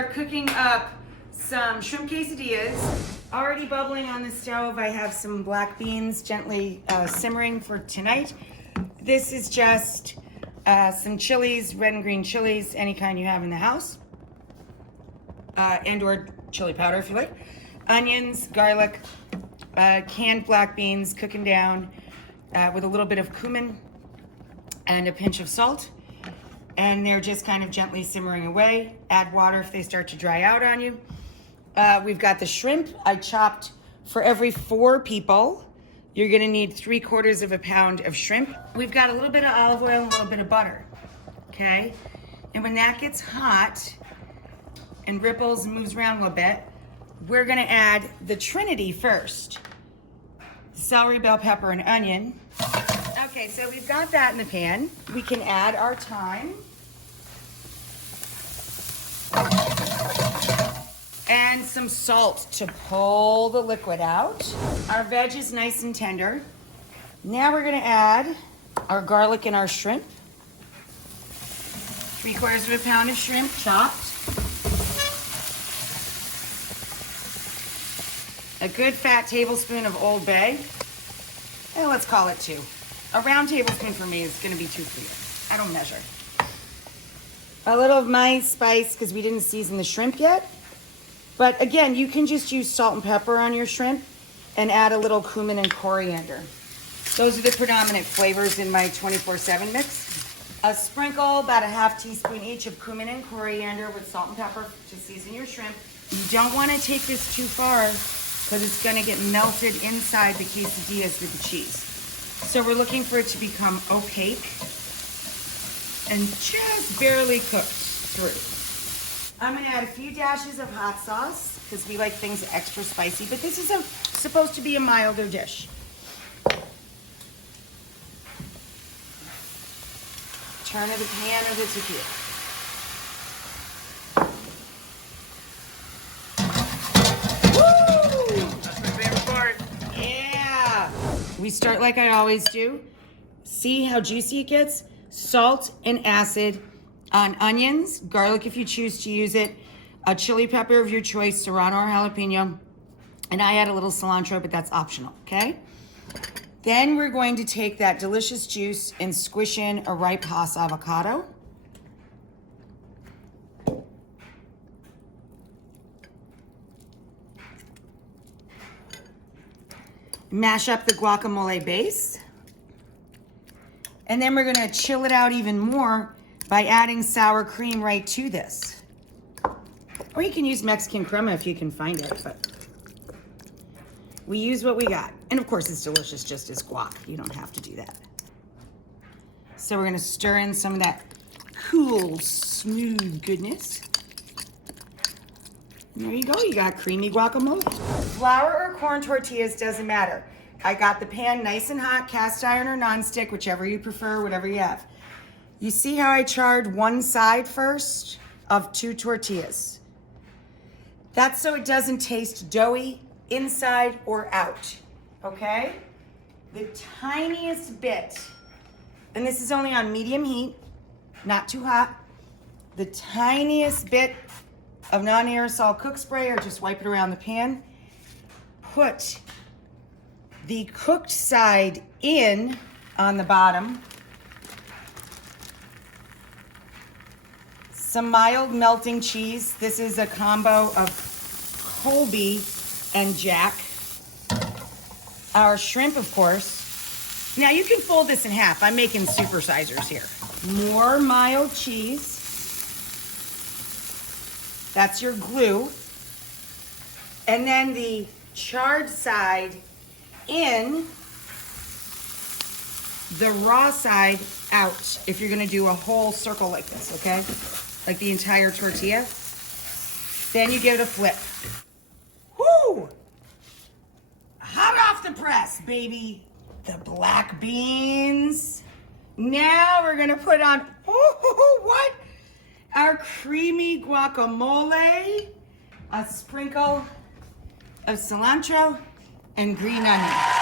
are cooking up some shrimp quesadillas. Already bubbling on the stove. I have some black beans gently simmering for tonight. This is just some chilies, red and green chilies, any kind you have in the house. And or chili powder if you like. Onions, garlic, canned black beans cooking down with a little bit of cumin and a pinch of salt. And they're just kind of gently simmering away. Add water if they start to dry out on you. We've got the shrimp. I chopped for every 4 people. You're gonna need 3/4 of a pound of shrimp. We've got a little bit of olive oil and a little bit of butter, okay? And when that gets hot and ripples and moves around a little bit, we're gonna add the Trinity first. Celery, bell pepper, and onion. Okay, so we've got that in the pan. We can add our thyme. And some salt to pull the liquid out. Our veg is nice and tender. Now we're gonna add our garlic and our shrimp. 3/4 of a pound of shrimp chopped. A good fat tablespoon of Old Bay. And let's call it 2. A round tablespoon for me is gonna be 2 for you. I don't measure. A little of my spice, because we didn't season the shrimp yet. But again, you can just use salt and pepper on your shrimp and add a little cumin and coriander. Those are the predominant flavors in my 24/7 mix. A sprinkle, about a half teaspoon each of cumin and coriander with salt and pepper to season your shrimp. You don't want to take this too far because it's going to get melted inside the quesadillas with the cheese. So we're looking for it to become opaque and just barely cooked through. I'm gonna add a few dashes of hot sauce because we like things extra spicy, but this is supposed to be a milder dish. Turn of the pan of the tequila. Woo! That's my favorite part. Yeah. We start like I always do. See how juicy it gets? Salt and acid on onions, garlic if you choose to use it, a chili pepper of your choice, serrano or jalapeno, and I add a little cilantro, but that's optional, okay? Then we're going to take that delicious juice and squish in a ripe Hass avocado. Mash up the guacamole base. And then we're gonna chill it out even more by adding sour cream right to this. Or you can use Mexican crema if you can find it, but we use what we got. And of course it's delicious just as guac. You don't have to do that. So we're gonna stir in some of that cool, smooth goodness. And there you go, you got creamy guacamole. Flour or corn tortillas, doesn't matter. I got the pan nice and hot, cast iron or nonstick, whichever you prefer, whatever you have. You see how I charred one side first of 2 tortillas? That's so it doesn't taste doughy inside or out, okay? The tiniest bit, and this is only on medium heat, not too hot, the tiniest bit of non-aerosol cook spray, or just wipe it around the pan. Put the cooked side in on the bottom. Some mild melting cheese. This is a combo of Colby and Jack. Our shrimp, of course. Now you can fold this in half. I'm making supersizers here. More mild cheese. That's your glue. And then the charred side in, the raw side out, if you're gonna do a whole circle like this, okay? Like the entire tortilla. Then you give it a flip. Whoo! Hot off the press, baby. The black beans. Now we're gonna put on, what? Our creamy guacamole, a sprinkle of cilantro and green onion.